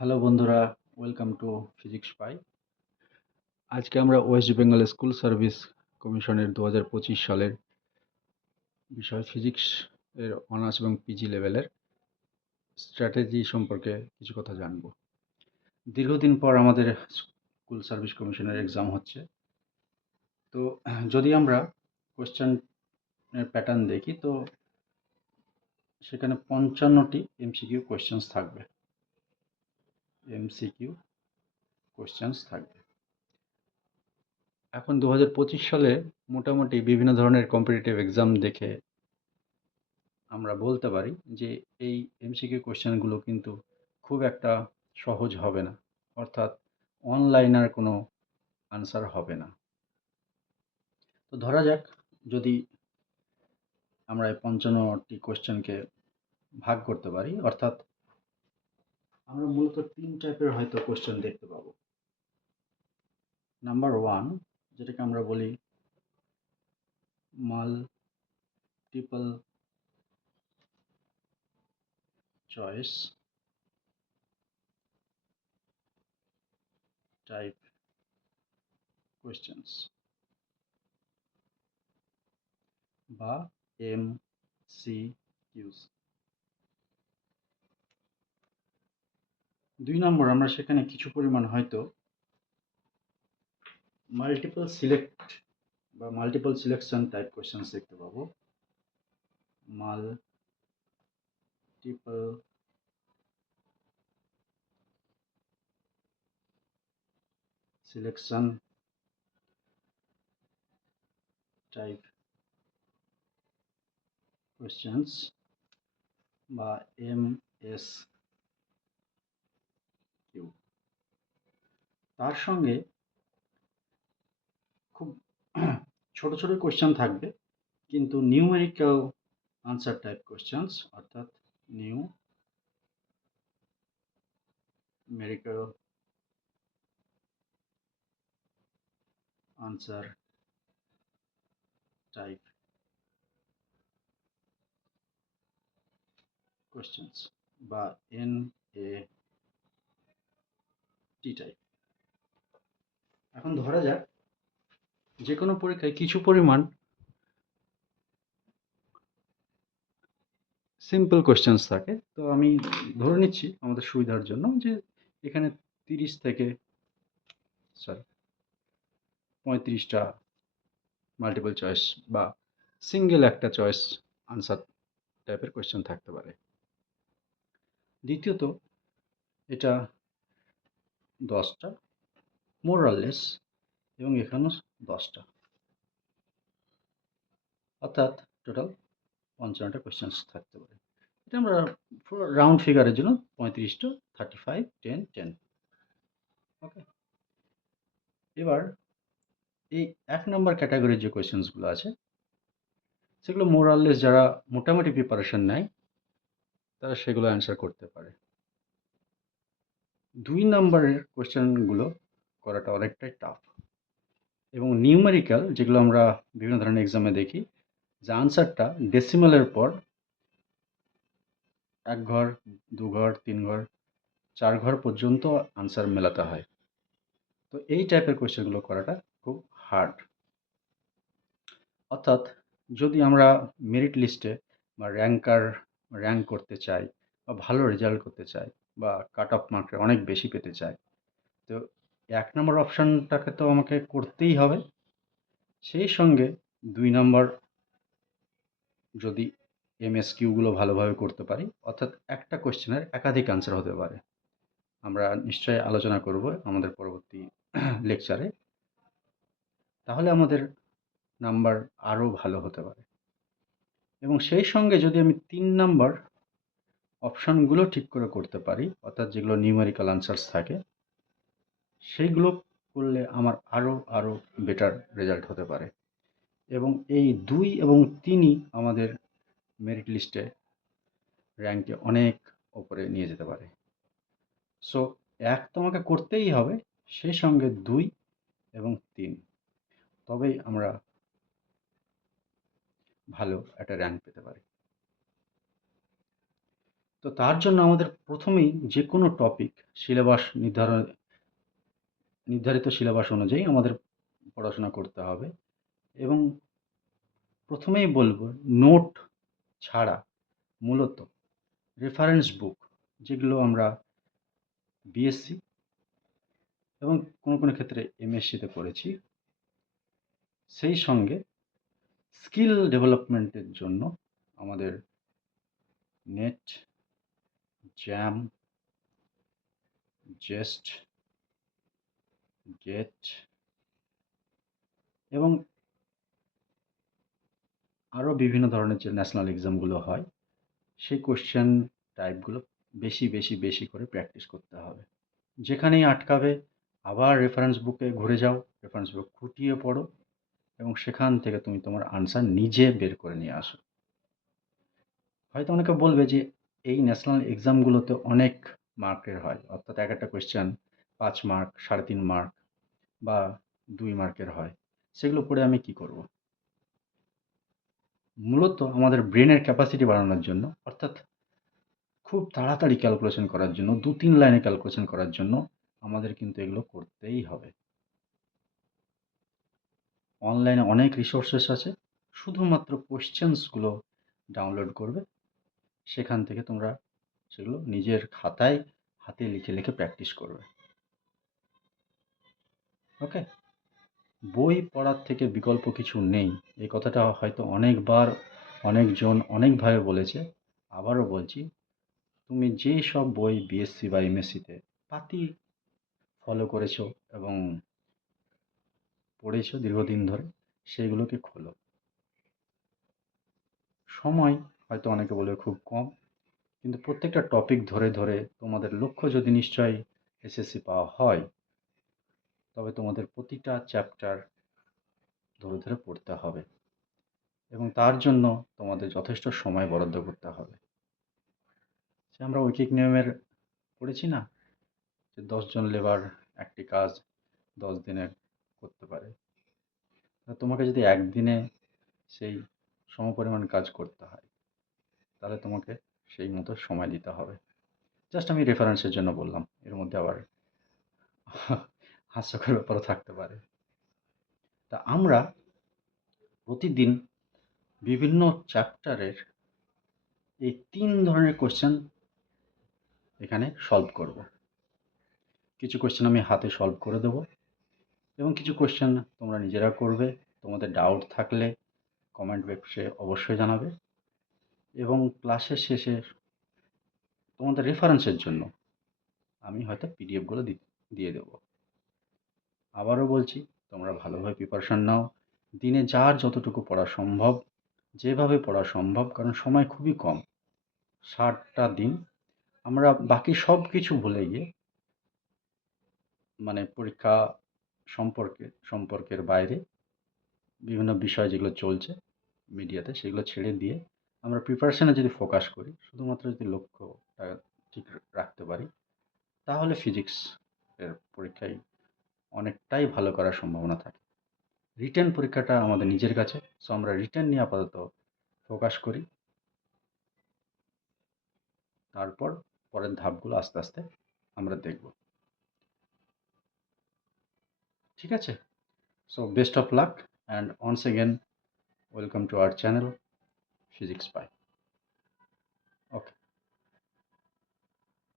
Hello বন্ধুরা, welcome to physics পাই। আজকে আমরা ওয়েস্ট বেঙ্গল স্কুল সার্ভিস কমিশনের 2025 সালের বিষয় ফিজিক্স এর অনার্স এবং পিজি লেভেলের স্ট্র্যাটেজি সম্পর্কে কিছু কথা জানব। দীর্ঘদিন পর আমাদের স্কুল সার্ভিস কমিশনের এক্সাম হচ্ছে। তো যদি আমরা কোয়েশ্চেনের প্যাটার্ন দেখি, তো সেখানে 55টি এমসিকিউ কোয়েশ্চেন্স থাকবে। এমসিকিউ কোয়েশ্চেন্স থাকবে। এখন 2025 সালে মোটামুটি বিভিন্ন ধরনের কম্পিটিটিভ এক্সাম দেখে আমরা বলতে পারি যে এই এমসিকিউ কোয়েশ্চেনগুলো কিন্তু খুব একটা সহজ হবে না, অর্থাৎ অনলাইনার কোনো আনসার হবে না। তো ধরা যাক, যদি আমরা এই 55টি কোয়েশ্চেনকে ভাগ করতে পারি, অর্থাৎ আমরা মূলত তিন টাইপের হয়তো কোয়েশ্চেন দেখতে পাবো। নাম্বার ওয়ান, যেটাকে আমরা বলি মাল্টিপল চয়েস টাইপ কোয়েশ্চেন্স বা এমসিকিউস। দুই নম্বর, আমরা সেখানে কিছু পরিমাণ হয়তো মাল্টিপল সিলেক্ট বা মাল্টিপল সিলেকশন টাইপ কোয়েশ্চেন্স দেখতে পাবো। মাল্টিপল সিলেকশন টাইপ কোয়েশ্চেন্স বা এমএসকিউ। তার সঙ্গে খুব ছোট ছোট কোয়েশ্চেন থাকবে, কিন্তু নিউমেরিক্যাল আনসার টাইপ কোয়েশ্চেন্স, অর্থাৎ নিউমেরিক্যাল আনসার টাইপ কোয়েশ্চেন্স বা এনএটি টাইপ। এখন ধরা যাক যে কোনো পরীক্ষায় কিছু পরিমাণ সিম্পল কোয়েশ্চেন্স থাকে। তো আমি ধরে নিচ্ছি আমাদের সুবিধার জন্য যে এখানে 30 থেকে 35টা মাল্টিপল চয়েস বা সিঙ্গেল একটা চয়েস আনসার টাইপের কোয়েশ্চেন থাকতে পারে। দ্বিতীয়ত, এটা 10টা মোর অর লেস, এবং এখানেও 10টা, অর্থাৎ টোটাল 55টা কোয়েশ্চেন্স থাকতে পারে। এটা আমরা পুরো রাউন্ড ফিগারের জন্য 35টা, 35, 10, 10। ওকে, এবার এই 1 নম্বর ক্যাটাগরির যে কোয়েশ্চেন্সগুলো আছে, সেগুলো মোর অর লেস যারা মোটামুটি প্রিপারেশন নেয় তারা সেগুলো অ্যান্সার করতে পারে। 2 নম্বরের কোয়েশ্চেনগুলো করাটা অনেকটাই টাফ, এবং নিউমেরিক্যাল যেগুলো আমরা বিভিন্ন ধরনের এক্সামে দেখি, যে আনসারটা ডেসিমালের পর 1 ঘর, 2 ঘর, 3 ঘর, 4 ঘর পর্যন্ত আনসার মেলাতে হয়। তো এই টাইপের কোয়েশ্চেনগুলো করাটা খুব হার্ড। অর্থাৎ যদি আমরা মেরিট লিস্টে বা র্যাঙ্ক করতে চাই, বা ভালো রেজাল্ট করতে চাই, বা কাট অফ মার্কে অনেক বেশি পেতে চাই, তো 1 নম্বর অপশানটাকে তো আমাকে করতেই হবে। সেই সঙ্গে 2 নম্বর, যদি এমএসকিউগুলো ভালোভাবে করতে পারি, অর্থাৎ একটা কোয়েশ্চেনের একাধিক আনসার হতে পারে। আমরা নিশ্চয়ই আলোচনা করব আমাদের পরবর্তী লেকচারে। তাহলে আমাদের নাম্বার আরও ভালো হতে পারে। এবং সেই সঙ্গে যদি আমি 3 নম্বর অপশানগুলো ঠিক করে করতে পারি, অর্থাৎ যেগুলো নিউমেরিক্যাল আনসার্স থাকে, সেইগুলো করলে আমার আরও বেটার রেজাল্ট হতে পারে। এবং এই 2 এবং 3ই আমাদের মেরিট লিস্টে র্যাঙ্কে অনেক ওপরে নিয়ে যেতে পারে। সো 1 তো আমাকে করতেই হবে, সেই সঙ্গে 2 এবং 3, তবেই আমরা ভালো একটা র্যাঙ্ক পেতে পারি। তো তার জন্য আমাদের প্রথমেই যে কোনো টপিক সিলেবাস নির্ধারিত সিলেবাস অনুযায়ী আমাদের পড়াশোনা করতে হবে। এবং প্রথমেই বলবো, নোট ছাড়া মূলত রেফারেন্স বুক, যেগুলো আমরা বিএসসি এবং কোনো ক্ষেত্রে এমএসসিতে করেছি, সেই সঙ্গে স্কিল ডেভেলপমেন্টের জন্য আমাদের নেট, জ্যাম, জেস্ট, গেট এবং আরও বিভিন্ন ধরনের যে ন্যাশনাল এক্সামগুলো হয়, সেই কোশ্চেন টাইপগুলো বেশি বেশি বেশি করে প্র্যাকটিস করতে হবে। যেখানেই আটকাবে আবার রেফারেন্স বুকে ঘুরে যাও, রেফারেন্স বুক খুঁটিয়ে পড়ো এবং সেখান থেকে তুমি তোমার আনসার নিজে বের করে নিয়ে আসো। হয়তো অনেকে বলবে যে এই ন্যাশনাল এক্সামগুলোতে অনেক মার্কের হয়, অর্থাৎ এক একটা কোয়েশ্চেন 5 মার্ক, 3.5 মার্ক বা 2 মার্কের হয়। সেগুলো পড়ে আমি কি করব? মূলত আমাদের ব্রেনের ক্যাপাসিটি বাড়ানোর জন্য, অর্থাৎ খুব তাড়াতাড়ি ক্যালকুলেশন করার জন্য, 2-3 লাইনে ক্যালকুলেশন করার জন্য আমাদের কিন্তু এগুলো করতেই হবে। অনলাইনে অনেক রিসোর্সেস আছে, শুধুমাত্র কোশ্চেন্সগুলো ডাউনলোড করবে, সেখান থেকে তোমরা সেগুলো নিজের খাতায় হাতে লিখে লিখে প্র্যাকটিস করবে। ওকে? বই পড়ার থেকে বিকল্প কিছু নেই, এই কথাটা হয়তো অনেকবার অনেকজন অনেকভাবে বলেছে। আবারও বলছি, তুমি যেই সব বই বিএসসি বা এমএসসিতে পাতি ফলো করেছো এবং পড়েছো দীর্ঘদিন ধরে, সেগুলোকে খোলো। সময় হয়তো অনেকে বলবে খুব কম, কিন্তু প্রত্যেকটা টপিক ধরে ধরে তোমাদের লক্ষ্য যদি নিশ্চয়ই এসএসসি পাওয়া হয়, তবে তোমাদের প্রতিটা চ্যাপ্টার ধরে ধরে পড়তে হবে এবং তার জন্য তোমাদের যথেষ্ট সময় বরাদ্দ করতে হবে। সে আমরা ঐকিক নিয়মের পড়েছি না, যে 10 জন লেবার একটি কাজ 10 দিনে করতে পারে। তোমাকে যদি একদিনে সেই সমপরিমাণ কাজ করতে হয়, তাহলে তোমাকে সেই মতো সময় দিতে হবে। জাস্ট আমি রেফারেন্সের জন্য বললাম, এর মধ্যে আবার হাস্যকর ব্যাপারও থাকতে পারে। তা আমরা প্রতিদিন বিভিন্ন চ্যাপ্টারের এই 3 ধরনের কোশ্চেন এখানে সলভ করব। কিছু কোশ্চেন আমি হাতে সলভ করে দেবো এবং কিছু কোশ্চেন তোমরা নিজেরা করবে। তোমাদের ডাউট থাকলে কমেন্ট বক্সে অবশ্যই জানাবে এবং ক্লাসের শেষে তোমাদের রেফারেন্সের জন্য আমি হয়তো পিডিএফগুলো দিয়ে দেবো। আবারও বলছি, তোমরা ভালোভাবে প্রিপারেশন নাও। দিনে যার যতটুকু পড়া সম্ভব, যেভাবে পড়া সম্ভব, কারণ সময় খুবই কম। 60টা দিন আমরা বাকি সব কিছু ভুলে গিয়ে, মানে পরীক্ষা সম্পর্কের বাইরে বিভিন্ন বিষয় যেগুলো চলছে মিডিয়াতে, সেগুলো ছেড়ে দিয়ে আমরা প্রিপারেশনে যদি ফোকাস করি, শুধুমাত্র যদি লক্ষ্যটা ঠিক রাখতে পারি, তাহলে ফিজিক্স এর পরীক্ষায় অনেকটাই ভালো করার সম্ভাবনা থাকে। রিটেন পরীক্ষাটা আমাদের নিজের কাছে, সো আমরা রিটেন নিয়ে আপাতত ফোকাস করি। তারপর পরের ধাপগুলো আস্তে আস্তে আমরা দেখব। ঠিক আছে? So best of luck and once again welcome to our channel Physics Pie. Okay.